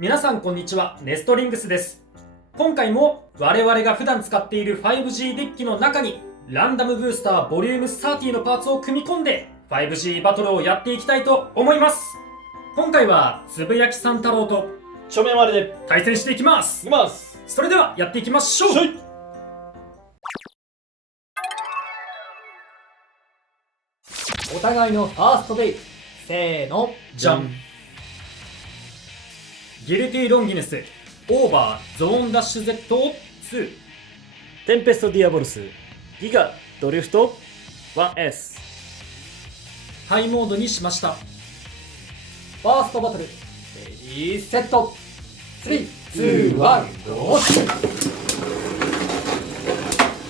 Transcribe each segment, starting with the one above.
皆さんこんにちは、ネストリングスです。今回も我々が普段使っている 5G デッキの中にランダムブースターボリューム30のパーツを組み込んで 5G バトルをやっていきたいと思います。今回はつぶやきさん太郎と正面割れで対戦していきます。それではやっていきましょう。お互いのファーストデイ、せーの、じゃん。ギルティロンギヌスオーバーゾーンダッシュ Z2。 テンペストディアボルスギガドリフト 1S。 ハイモードにしました。ファーストバトル、レディーセット、3、2、1、ゴー。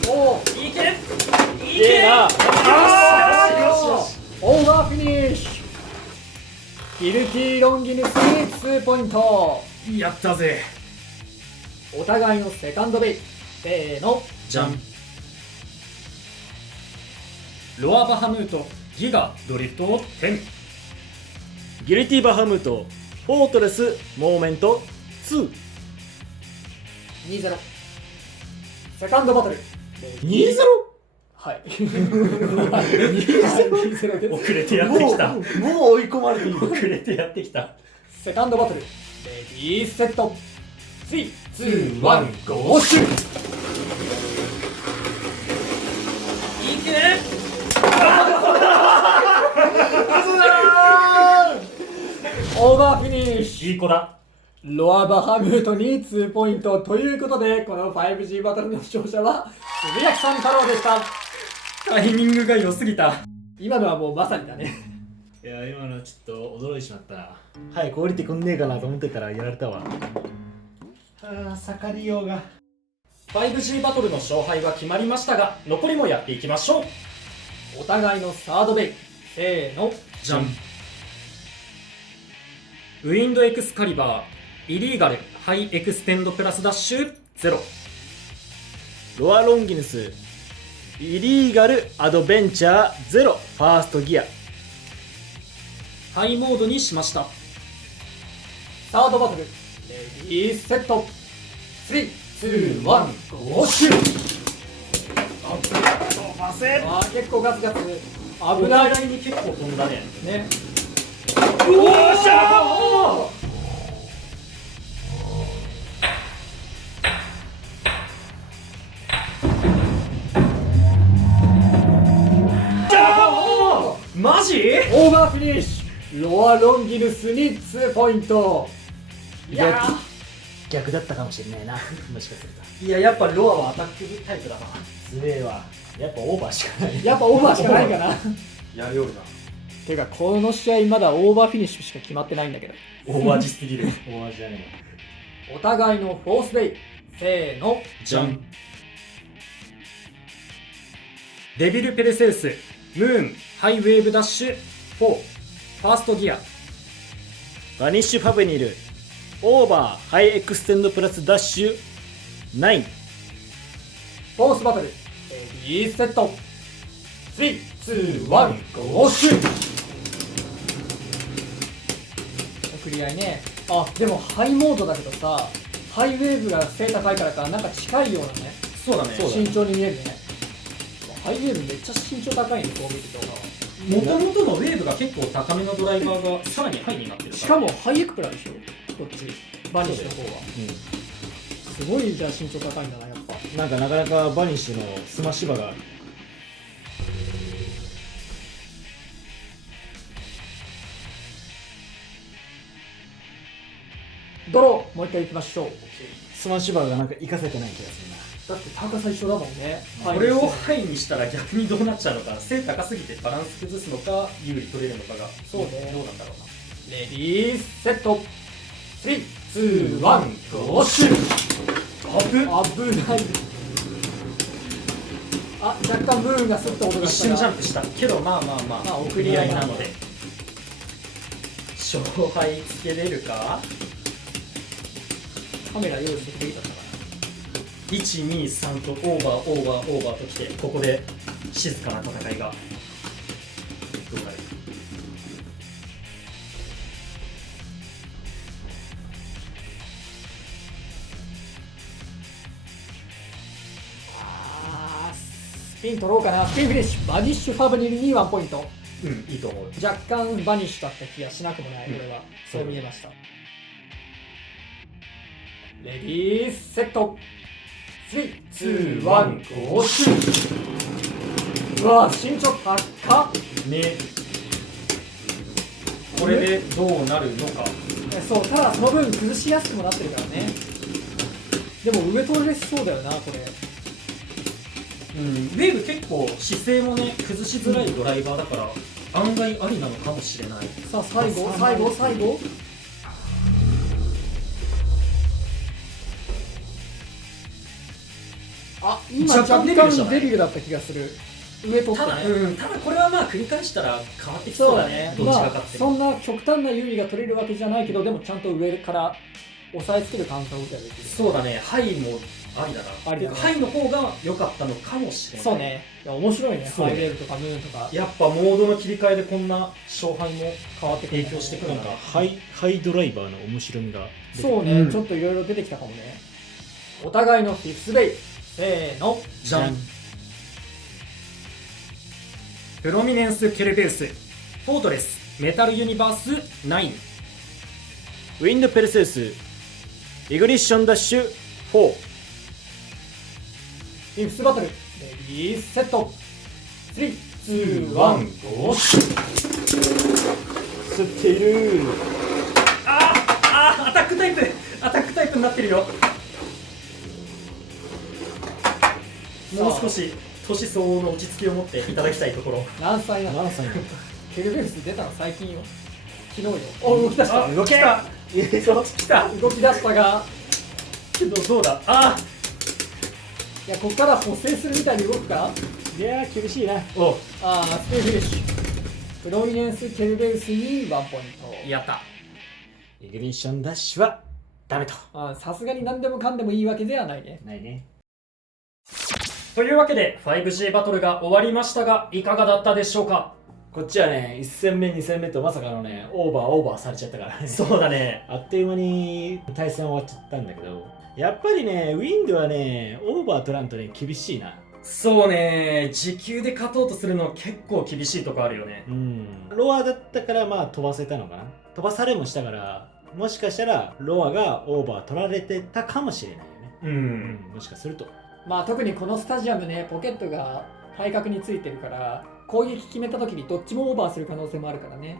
おー、いけいけな。よしオーバーフィニッシュ。ギルティロンギヌスに2ポイント。やったぜ。お互いのセカンドベイ、せーの、じゃん。ロアバハムートギガドリフト10。ギルティバハムートフォートレスモーメント2。 2-0。セカンドバトル、 2-0。はい2-0です。遅れてやってきた。もう追い込まれている。遅れてやってきた。セカンドバトル、レディーセット、3、2、1、ゴーシュー。いけオーバーフィニッシュ。いい子だ。ロアバハムートに2ポイントということで、この 5G バトルの勝者はつぶやきさん太郎でした。タイミングが良すぎた。今のはもうまさにだね。いや今のちょっと驚いてしまった。はい降りてくんねえかなと思ってたらやられたわ。盛りようが。 5G バトルの勝敗は決まりましたが、残りもやっていきましょう。お互いのサードベイ、せーの、じゃん。ウィンドエクスカリバーイリーガルハイエクステンドプラスダッシュ0。ロアロンギヌスイリーガルアドベンチャー0ファーストギア。ハイモードにしました。サードバトル、レディーセット、3、2、1、ゴーシュー。結構ガツガツ危ない間に結構飛んだね。ね。うおーしゃー。マジ？オーバーフィニッシュ。ロアロンギヌスに2ポイント。いや逆だったかもしれないな。もしかするといや、やっぱロアはアタックタイプだな。すげえわ。やっぱオーバーしかない。やっぱオーバーしかないかな。やるような。てかこの試合まだオーバーフィニッシュしか決まってないんだけど。オーバージすぎる。オーバーじゃねお互いのフォースベイ、せーの、じゃん。デビルペレセウスムーンハイウェーブダッシュ4ファーストギア。バニッシュファベニルオーバーハイエクステンドプラスダッシュ9。フォースバトル、レディーセット、3、2、1、ゴーシュー。送り合いね。あ、でもハイモードだけどさ、ハイウェーブが背高いからかなんか近いようなね。そうだね。身長に見えるね。ハイウェーブめっちゃ身長高いね、こう見ると。もともとのウェーブが結構高めのドライバーがさらにハイになってるから。しかもハイエクプラでしょ、こっちバニッシュの方は。すごいじゃあ身長高いんだな、やっぱ。なんかなかなかバニッシュのスマッシュバがドロー、もう一回いきましょう。スマッシュバがなんか活かせてない気がするな。だって高さ一緒だもんね。これをハイにしたら逆にどうなっちゃうのか。背高すぎてバランス崩すのか有利取れるのかが。そうね。どうなんだろうな。レディーセット、3、2、1、ゴーシュー。危ない。あ、若干ムーンがスッと音が一したが瞬ジャンプしたけど、まあ送り合いなので勝敗つけれるか。カメラ用意してきたから。123とオーバーときて、ここで静かな戦いがどうなる。スピン取ろうかな。スピンフィニッシュ。バニッシュファブニルに1ポイント。うん、いいと思う。若干バニッシュだった気がしなくもない、俺は。そう見えました。レディーセット。3、2、1、ゴーシュー。うわぁ、身長高っ。ね。これでどうなるのか。そう、ただその分崩しやすくもなってるからね。でも上取れそうだよな、これ。うん、ウェーブ結構姿勢もね、崩しづらいドライバーだから、案外ありなのかもしれない。さあ、最後。あ、今若干デビルだった気がする。上取ったね。ただこれはまあ繰り返したら変わってきそうだね。どっちが勝っても。そんな極端な有利が取れるわけじゃないけど、でもちゃんと上から押さえつけるカウンターを打てばできる。そうだね、ハイもありだな。ありだね。ハイの方が良かったのかもしれない。そうね。いや面白いね。そうねハイレールとかムーンとかやっぱモードの切り替えでこんな勝敗も変わってくるね、影響してくるんだ。ハイドライバーの面白みが出てそうね、うんちょっといろいろ出てきたかもね。お互いのフィフスベイ。せーの。じゃん。プロミネンス・ケルベウス、フォートレス、メタルユニバース9。ウィンドペルセウスイグニッションダッシュ4。フィフスバトル。レディーセット。3、2、1、ゴーシュ吸っている。アタックタイプになってるよ。もう少し年相応の落ち着きを持っていただきたいところ。何歳なの？何歳なの？ケルベルス出たの最近よ。昨日よ。お、動き出した。動きた。来た。動き出したが、けどどうだ。いや、ここから補正するみたいに動くか。いやー厳しいな。お、スペインフィニッシュ。プロミネンス・ケルベウスに1ポイント。やった。イグニッションダッシュはダメと。さすがに何でもかんでもいいわけではないね。ないね。というわけで 5G バトルが終わりましたが、いかがだったでしょうか。こっちはね、1戦目2戦目とまさかのね、オーバーされちゃったからね。そうだね。あっという間に対戦終わっちゃったんだけど、やっぱりね、ウィンドはね、オーバー取らんとね、厳しいな。そうね、時給で勝とうとするの結構厳しいとこあるよね。ロアだったからまあ飛ばせたのかな。飛ばされもしたから、もしかしたらロアがオーバー取られてたかもしれないよね。もしかすると。まあ特にこのスタジアムね、ポケットが対角についてるから、攻撃決めた時にどっちもオーバーする可能性もあるからね。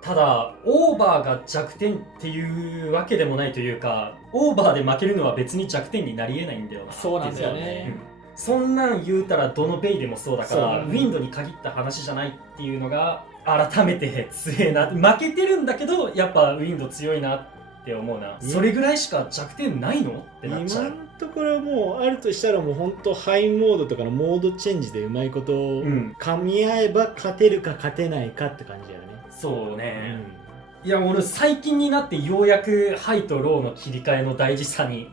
ただオーバーが弱点っていうわけでもないというか、オーバーで負けるのは別に弱点になりえないんだよな。そうなんだよね。そんなん言うたらどのベイでもそうだから、そうウィンドに限った話じゃないっていうのが改めて強えな。負けてるんだけどやっぱウィンド強いなって思うな。それぐらいしか弱点ないのってなっちゃう。今のところもうあるとしたらもう本当ハイモードとかのモードチェンジでうまいこと噛み合えば勝てるか勝てないかって感じだよね。そうね、いや俺最近になってようやくハイとローの切り替えの大事さに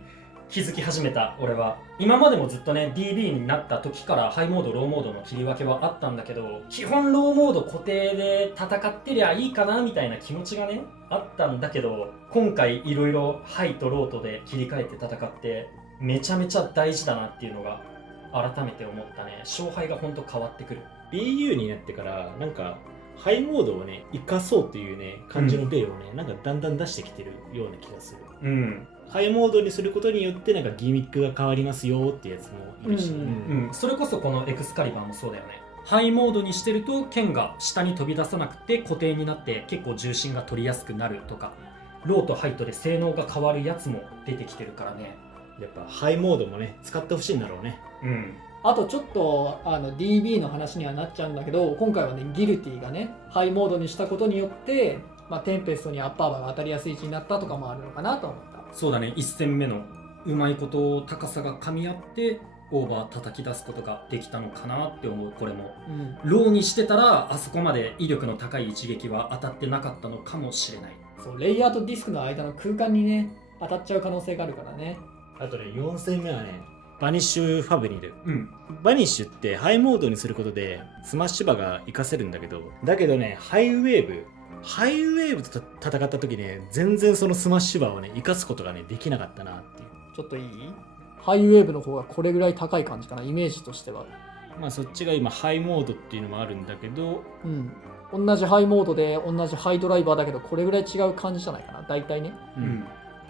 気づき始めた。俺は今までもずっとね DB になった時からハイモードローモードの切り分けはあったんだけど、基本ローモード固定で戦ってりゃいいかなみたいな気持ちがねあったんだけど、今回いろいろハイとローとで切り替えて戦ってめちゃめちゃ大事だなっていうのが改めて思ったね。勝敗がほんと変わってくる。 BU になってからなんかハイモードをね生かそうっていうね感じのベイをね、なんかだんだん出してきてるような気がする。ハイモードにすることによってなんかギミックが変わりますよってやつもいるし、それこそこのエクスカリバーもそうだよね。ハイモードにしてると剣が下に飛び出さなくて固定になって結構重心が取りやすくなるとか、ローとハイとで性能が変わるやつも出てきてるからね。やっぱハイモードもね使ってほしいんだろうね。あとちょっとDB の話にはなっちゃうんだけど、今回はねギルティがねハイモードにしたことによって、テンペストにアッパーバーが当たりやすい位置になったとかもあるのかなと思った。そうだね、1戦目のうまいこと高さが噛み合ってオーバー叩き出すことができたのかなって思う。これも、ローにしてたらあそこまで威力の高い一撃は当たってなかったのかもしれない。そう、レイヤーとディスクの間の空間にね当たっちゃう可能性があるからね。あとね4戦目はねバニッシュファブニル、バニッシュってハイモードにすることでスマッシュバが活かせるんだけどね、ハイウェーブと戦った時ね全然そのスマッシュバーをね活かすことがねできなかったなっていう。ちょっといい？ハイウェーブの方がこれぐらい高い感じかな、イメージとしては。まあそっちが今ハイモードっていうのもあるんだけど、同じハイモードで同じハイドライバーだけどこれぐらい違う感じじゃないかな大体ね。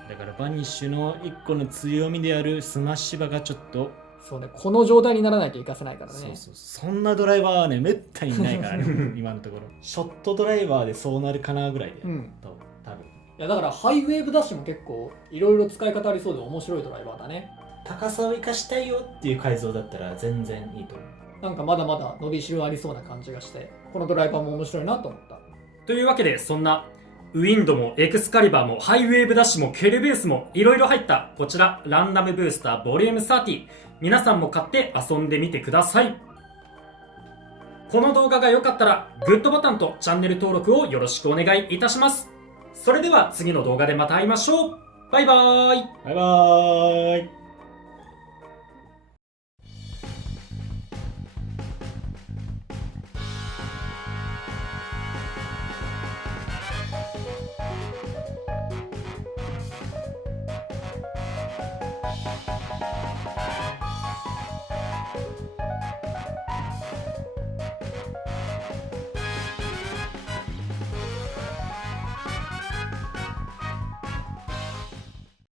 だからバニッシュの一個の強みであるスマッシュバがちょっとそうね、この状態にならないといかせないからね。そんなドライバーはねめったにないからね今のところショットドライバーでそうなるかなぐらいで、多分いやだからハイウェーブダッシュも結構いろいろ使い方ありそうで面白いドライバーだね。高さを生かしたいよっていう改造だったら全然いいと思う。なんかまだまだ伸びしろありそうな感じがしてこのドライバーも面白いなと思った。というわけで、そんなウィンドもエクスカリバーもハイウェーブダッシュもケルベースもいろいろ入ったこちらランダムブースターボリューム30、皆さんも買って遊んでみてください。この動画が良かったらグッドボタンとチャンネル登録をよろしくお願いいたします。それでは次の動画でまた会いましょう。バイバーイ。バイバーイ。